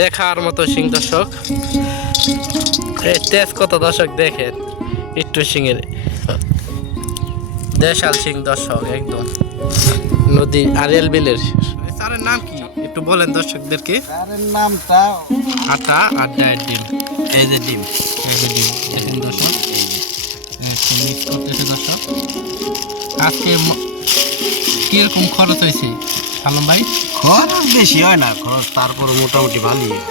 দেখার মতো শিং দর্শক, এই তেজ কত দর্শক দেখেন, একটু শিঙের দেশাল শিং দর্শক, একদম নদী আরিয়াল বিলের। স্যারের নাম কি একটু বলেন দর্শকদেরকে? স্যারের নামটা আটা আর ডায়ের ডিম, এই যে ডিম, এই যে ডিম দেখুন দর্শক, মিক্স করতেছে দর্শক। আজকে কিরকম খরচ হয়েছে আলম ভাই? খরচ বেশি হয় না, খরচ তারপর মোটামুটি ভালোই হয়।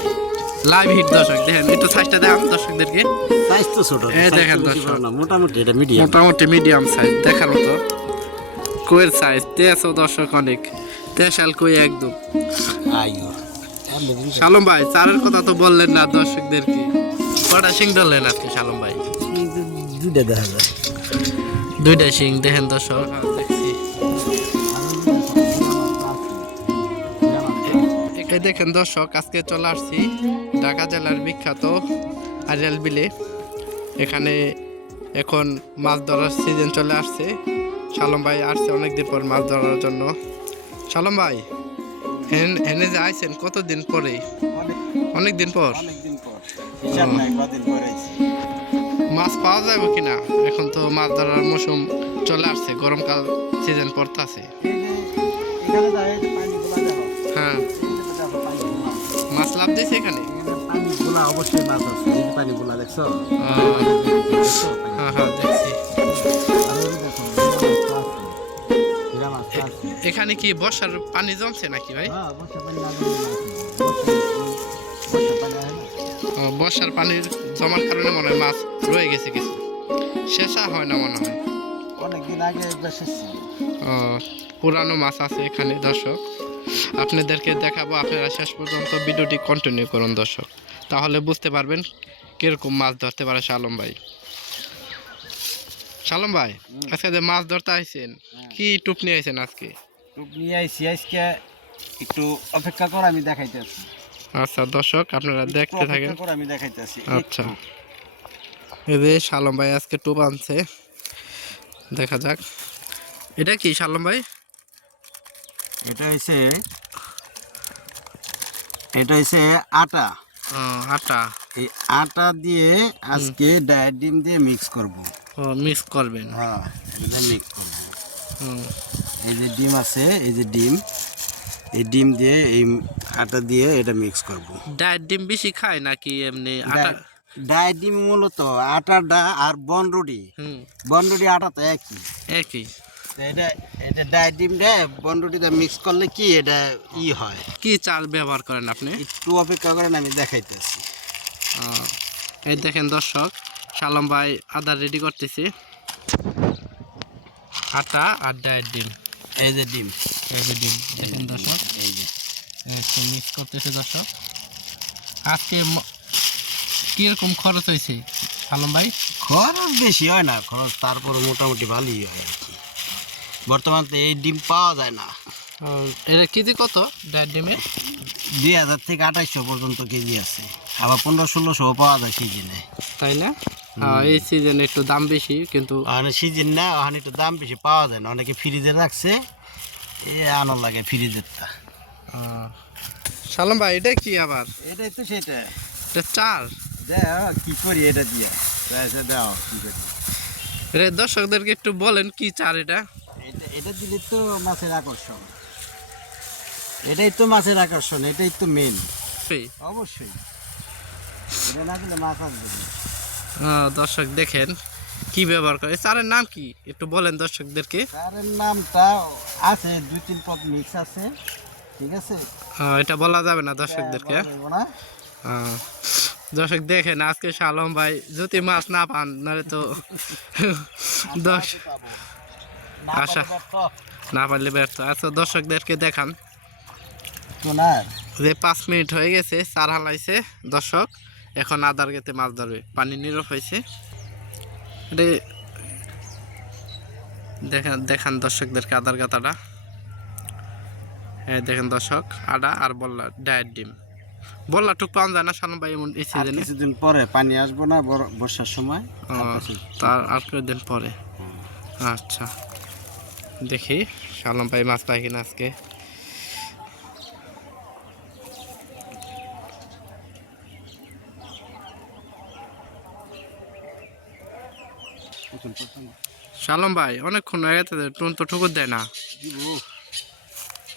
লাইভ হিট দর্শক দেখেন, একটু সাইজটা দেখান দর্শকদেরকে। সাইজ তো ছোট, এই size দেখেন তো বেশি দর্শক, বড় না, মোটামুটি এটা মিডিয়াম। মোটামুটি মিডিয়াম সাইজ দেখার মতো কইয়ের সাইজ। তেজও দর্শক অনেক তেশাল কই একদম। আইও শালম ভাই চারের কথা তো বললেন না দর্শকদেরকে, কটা শিং ধরলেন আজকে শালম ভাই? দুইটা দেখা যায়, দুইটা শিং দেখেন দর্শক, দেখছি এই দেখেন দর্শক, আজকে চলে আসছি ঢাকা জেলার বিখ্যাত আরিয়াল বিলে। এখানে এখন মাছ ধরার সিজন চলে আসছে। শালম ভাই আসছে অনেকদিন পর মাছ ধরার জন্য। শালম ভাই হেনে যে আইছেন কতদিন পরে? অনেকদিন পর। অনেকদিন পর, হিসাব নাই কদিন পরে আইছি। মাছ পাওয়া যাবে কিনা? এখন তো মাছ ধরার মৌসুম চলে আসছে, গরমকাল সিজন পড়তাছে। এখানে যায় পানিগুলা দেখো, হ্যাঁ, দেখো পানিগুলা, মাছ লাভ দিয়েছে এখানে। পানিগুলা অবশ্যই মাছ আছে, এই পানিগুলা দেখছো? হ্যাঁ হ্যাঁ দেখছি। এখানে কি বর্ষার পানি জমছে নাকি ভাই? বর্ষার পানির জমার কারণে মনে হয় মাছ রয়ে গেছে কিছু, শেষা হয় না মনে হয়। অনেকদিন আগে পুরানো মাছ আছে এখানে দর্শক, আপনাদেরকে দেখাবো। আপনারা শেষ পর্যন্ত ভিডিওটি কন্টিনিউ করুন দর্শক, তাহলে বুঝতে পারবেন কিরকম মাছ ধরতে পারে শালম ভাই। শালম ভাই আজকে যে মাছ ধরতে আইছেন, কি টুপ নিয়ে আইছেন আজকে? টুপ নিয়ে আইছি, আজকে একটু অপেক্ষা কর, আমি দেখাইতেছি। আচ্ছা দর্শক আপনারা দেখতে থাকেন। আমি দেখাইতেছি। আচ্ছা, এই যে শালম ভাই আজকে টুপ আনছে, দেখা যাক। এটা কি শালম ভাই? এটা হইছে আটা। আটা। এই আটা দিয়ে আজকে ডায়েট ডিম দিয়ে মিক্স করব। মিক্স করবেন? হ্যাঁ, এটা মিক্স করব। হুম, এই যে ডিম আছে, এই যে ডিম, এই ডিম দিয়ে এই আটা দিয়ে এটা মিক্স করব। ডায়েট ডিম বেশি খায় নাকি এমনি আটা? ডায়েট ডিম মূলত আটাটা আর বনরুটি, বনরুটি আটা তো একই একই। এটা এটা ডায়েট ডিমটা বনরুটিতে মিক্স করলে কি এটা হয়। কি চাল ব্যবহার করেন আপনি? একটু অপেক্ষা করেন, আমি দেখাইতেছি। এই দেখেন দর্শক, শালম ভাই আদা রেডি করতেছি, আটা আর ডায়েট ডিম। এই যে ডিম, এই যে ডিম দেখেন দর্শক, এই যে মিক্স করতেছে দর্শক। আজকে কিরকম খরচ হয়েছে শালম ভাই? খরচ বেশি হয় না, খরচ তারপর মোটামুটি ভালোই হয় আর কি। বর্তমান তো এই ডিম পাওয়া যায় না। এটা কেজি কত ডায়েট ডিমের? 2000 থেকে 2800 পর্যন্ত কেজি আছে, আবার 1500-1600 পাওয়া যায় সিজনে। তাই না? এই সিজনে একটু দাম বেশি, কিন্তু সিজন না, ওখানে একটু দাম বেশি পাওয়া যায় না, অনেকে ফ্রিজে রাখছে, এ আনন্দ লাগে ফ্রিজেরটা। শালম ভাই এটা কি আবার? এটাই তো সেটা। এটা চাল। দেখ কি করি এটা দিয়ে, দাও কি করি। এটা দর্শকদেরকে একটু বলেন কি চাল এটা? এটা দিলে তো মাছের আকর্ষণ, এটাই তো মাছের আকর্ষণ, এটাই তো মেন। অবশ্যই এটা না দিলে মাছ আসবে না। দর্শক দেখেন কি ব্যবহার করে। চারের নাম কি একটু বলেন দর্শকদেরকে? চারের নামটা আছে 2-3 পদ মিক্স আছে, ঠিক আছে? এটা বলা যাবে না দর্শকদেরকে। দর্শক দেখেন আজকে শালম ভাই যদি মাছ না পান নাহলে তো দশ আশা না পারলে ব্যর্থ। আচ্ছা দর্শকদেরকে দেখান যে 5 মিনিট হয়ে গেছে, চার হালাইছে দর্শক, এখন আদার গেতে মাছ ধরবে, পানি নীরব হয়েছে। এটা দেখান দর্শকদেরকে আদার গাতাটা। হ্যাঁ দেখেন দর্শক, আদা আর বললা ডায়েট ডিম। বললা টুক পাওয়া যায় না শালম ভাই এমন এই সিজনে? কিছুদিন পরে পানি আসবো না, বর্ষার সময়, তার আর কয়েকদিন পরে। আচ্ছা দেখি শালম ভাই মাছ পাই কিনা আজকে। শালম ভাই অনেকক্ষণ হয়ে গেছে টোন তো ঠুকুর দেয় না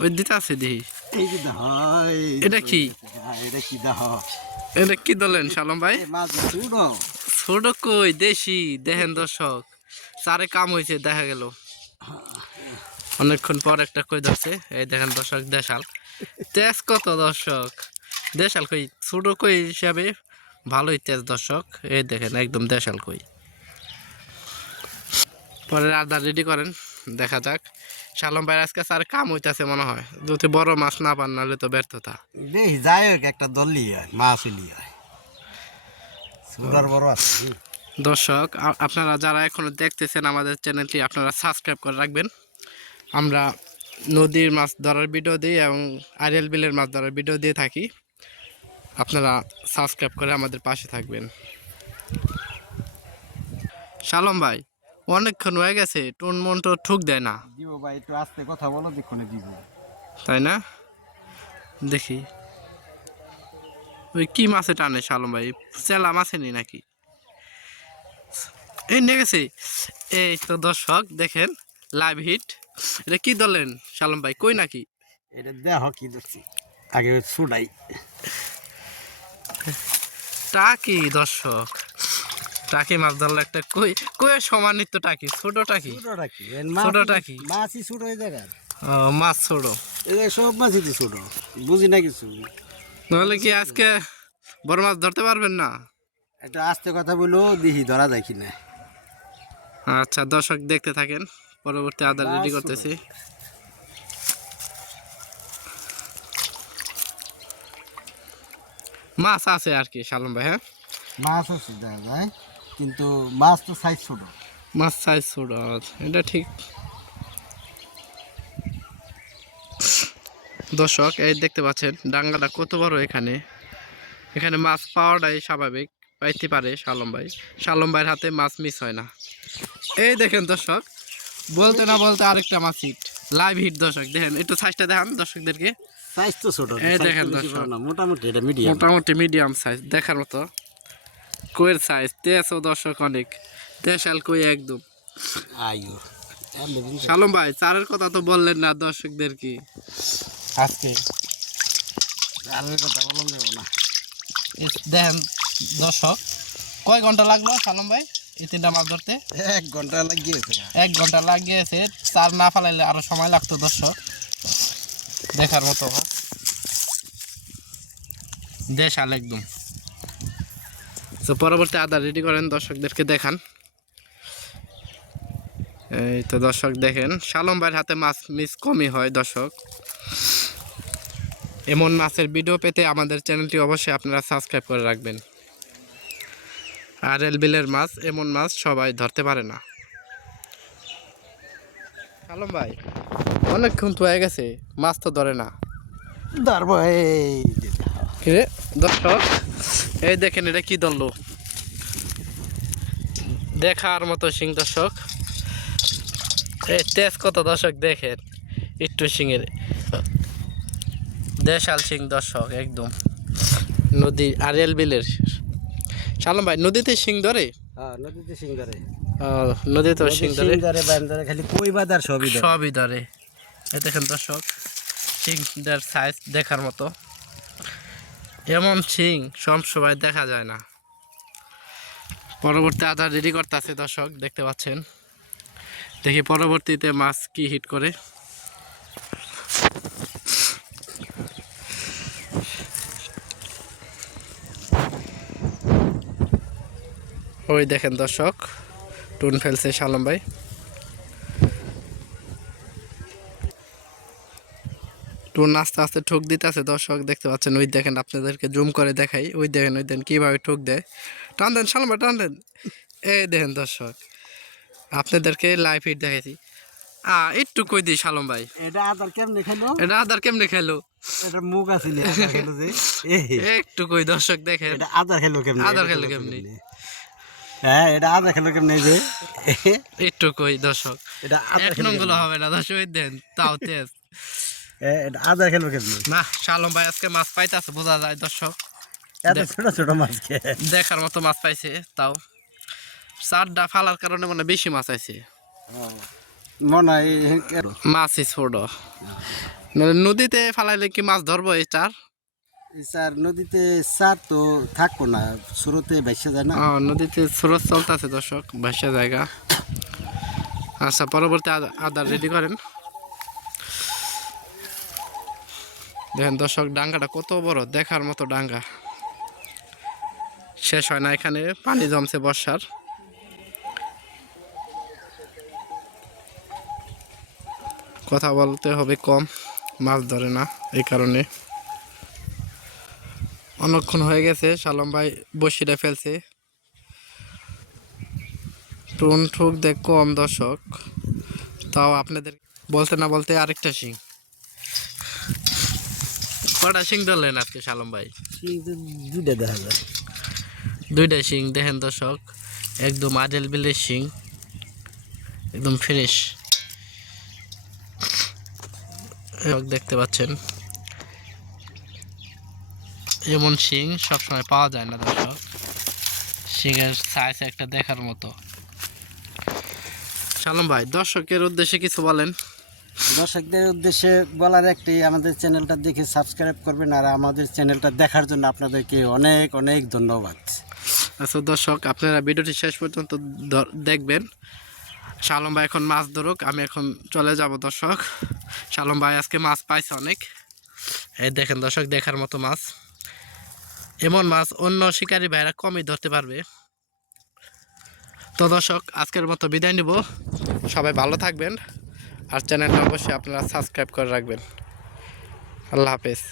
ওই দিতে আছে দেখি এটা কি এটা কি দলেন শালম ভাই ছোট কই দেশি দেখেন দর্শক চারে কাম হয়েছে দেখা গেল অনেকক্ষণ পর একটা কই ধরছে এই দেখেন দর্শক দেশাল তেজ কত দর্শক দেশাল কই ছোট কই হিসাবে ভালোই তেজ দর্শক এই দেখেন একদম দেশাল কই পরে আদা রেডি করেন দেখা যাক শালম ভাই আজকে স্যার কাম হইতেছে মনে হয় যদি বড় মাছ না পান নাহলে তো ব্যর্থতা দেখি যাই হোক একটা দলই হয় মাছই হয় বড় আছে দর্শক আপনারা যারা এখনো দেখতেছেন আমাদের চ্যানেলটি আপনারা সাবস্ক্রাইব করে রাখবেন আমরা নদীর মাছ ধরার ভিডিও দিই এবং আরিয়াল বিলের মাছ ধরার ভিডিও দিয়ে থাকি আপনারা সাবস্ক্রাইব করে আমাদের পাশে থাকবেন শালম ভাই অনেকক্ষণ হয়ে গেছে টোন মন তো ঠুক দেয় না দিব ভাই একটু আস্তে কথা বলো দেখুন দিব তাই না দেখি ওই কি মাছে টানে শালম ভাই চেলা মাছেনি নাকি এই নিয়ে গেছে এই তো দর্শক দেখেন লাইভ হিট এটা কি ধরলেন শালম ভাই কই নাকি এটা দেখ কি দেখছি আগে ছুটাই টাকি দর্শক টাকি মাছ ধরলে একটা কই কইয়ের সমানিত টাকি ছোট টাকি ছোট টাকি মাছই ছোট হয়ে যায় মাছ ছোট এই সব মাছই তো ছোট বুঝি না কিছু নাহলে কি আজকে বড় মাছ ধরতে পারবেন না এটা আস্তে কথা বলো দেখি ধরা যায় কিনা আচ্ছা দর্শক দেখতে থাকেন পরবর্তী আদার রেডি করতেছি মাছ আছে আর কি শালম ভাই হ্যাঁ মাছ আছে দেখা যায় কিন্তু মাছ তো সাইজ ছোট মাছ সাইজ ছোট এটা ঠিক দর্শক এই দেখতে পাচ্ছেন ডাঙ্গাটা কত বড় এখানে এখানে মাছ পাওয়াটাই স্বাভাবিক পাইতে পারে শালম ভাইয়ের হাতে মাছ মিস হয় না এই দেখেন দর্শক বলতে না বলতে আরেকটা মাছ হিট লাইভ হিট দর্শক দেখেন একটু সাইজটা দেখান দর্শকদেরকে সাইজ তো ছোট এই দেখেন দর্শক মোটামুটি এটা মিডিয়াম মোটামুটি মিডিয়াম সাইজ দেখার মতো কইয়ের সাইজ তেজও দর্শক অনেক দেশাল কই একদম আয়ু শালম ভাই চারের কথা তো বললেন না দর্শকদের কি আজকে চারের কথা বললাম যাবো না দেখেন দর্শক কয় ঘন্টা লাগলো শালম ভাই এই তিনটা মাছ ধরতে 1 ঘন্টা লাগিয়েছে 1 ঘন্টা লাগিয়েছে চার না ফালাইলে আরো সময় লাগতো দর্শক দেখার মতো দেশাল একদম তো পরবর্তী আদা রেডি করেন দর্শকদেরকে দেখান এই তো দর্শক দেখেন শালম ভাইয়ের হাতে মাছ মিস কমই হয় দর্শক এমন মাছের ভিডিও পেতে আমাদের চ্যানেলটি অবশ্যই আপনারা সাবস্ক্রাইব করে রাখবেন আরিয়াল বিলের মাছ এমন মাছ সবাই ধরতে পারে না শালম ভাই অনেকক্ষণ তো হয়ে গেছে মাছ তো ধরে না ধরবো রে দর্শক এই দেখেন এটা কি ধরলো দেখার মতো সিং দর্শক এই তেজ কত দর্শক দেখেন একটু সিংয়ের দেশাল সিং দর্শক একদম নদী আরিয়াল বিলের শালম ভাই নদীতে সিং ধরে নদীতে সিং ধরে নদীতে সিং ধরে খালি কই বাদার সবই ধরে এই দেখেন দর্শক সিংটার সাইজ দেখার মতো এমন সিং সব সময় দেখা যায় না পরবর্তী আদা রেডি করতে আছে দর্শক দেখতে পাচ্ছেন দেখি পরবর্তীতে মাছ কি হিট করে ওই দেখেন দর্শক টুন ফেলছে শালম ভাই টুন আস্তে আস্তে ঠুক দিতে আছে দর্শক দেখতে পাচ্ছেন ওই দেখেন আপনাদেরকে জুম করে দেখাই ওই দেখেন কীভাবে ঠুক দেয় টান দেন শালম ভাই টান দেন এই দেখেন দর্শক আপনাদেরকে লাইভ হিট দেখাইছি একটু কই দিই শালম ভাই এটা আদার কেমনে খেলো এটা মুখ আছিল একটু কই দর্শক দেখেন এটা আদার খেলো কেমনে হ্যাঁ এটা আদা খেলো কেমনে যে একটু কই দর্শক এটা এক নঙ্গুলো হবে না দর্শক দেন তাও তেজ এটা আদা খেলো কেমনে না শালম ভাই আজকে মাছ পাইতেছে বোঝা যায় দর্শক এত ছোট ছোট মাছ দেখার মতো মাছ পাইছে তাও চারটা ফালার কারণে মানে বেশি মাছ আছে। মনে হয় মাছ ছোট নদীতে ফালাইলে কি মাছ ধরবো এই চার? স্যার নদীতে স্যার তো থাকবো না, শুরুতে ভেসে যায় না। নদীতে স্রোত চলতেছে দর্শক, ভাসা জায়গা। আচ্ছা, পরবর্তী আদার রেডি করেন। দেখেন দর্শক, ডাঙ্গাটা কত বড়, দেখার মতো ডাঙ্গা, শেষ হয় না। এখানে পানি জমছে বর্ষার। কথা বলতে হবে কম, মাছ ধরে না এই কারণে। অনেকক্ষণ হয়ে গেছে, শালম ভাই বসিটা ফেলছে। টুন ঠুক দেখ কম দর্শক, তাও আপনাদের বলতে না বলতে আরেকটা শিং। কটা শিং ধরলেন আজকে শালম ভাই? দুইটা দেখা যায়। দুইটা শিং দেখেন দর্শক, একদম আজেল বিলের শিং, একদম ফ্রেশ। দেখতে পাচ্ছেন, এমন শিং সবসময় পাওয়া যায় না দর্শক। শিংয়ের সাইজ একটা দেখার মতো। শালম ভাই, দর্শকের উদ্দেশ্যে কিছু বলেন। দর্শকদের উদ্দেশ্যে বলার একটাই, আমাদের চ্যানেলটা দেখে সাবস্ক্রাইব করবেন, আর আমাদের চ্যানেলটা দেখার জন্য আপনাদেরকে অনেক অনেক ধন্যবাদ। আচ্ছা দর্শক, আপনারা ভিডিওটি শেষ পর্যন্ত দেখবেন। শালম ভাই এখন মাছ ধরুক, আমি এখন চলে যাব দর্শক। শালম ভাই আজকে মাছ পাইছে অনেক, এই দেখেন দর্শক, দেখার মতো মাছ। এমন মাছ অন্য শিকারী ভাইরা কমই ধরতে পারবে। তো দর্শক, আজকের মতো বিদায় নিব। সবাই ভালো থাকবেন, আর চ্যানেলটা অবশ্যই আপনারা সাবস্ক্রাইব করে রাখবেন। আল্লাহ হাফেজ।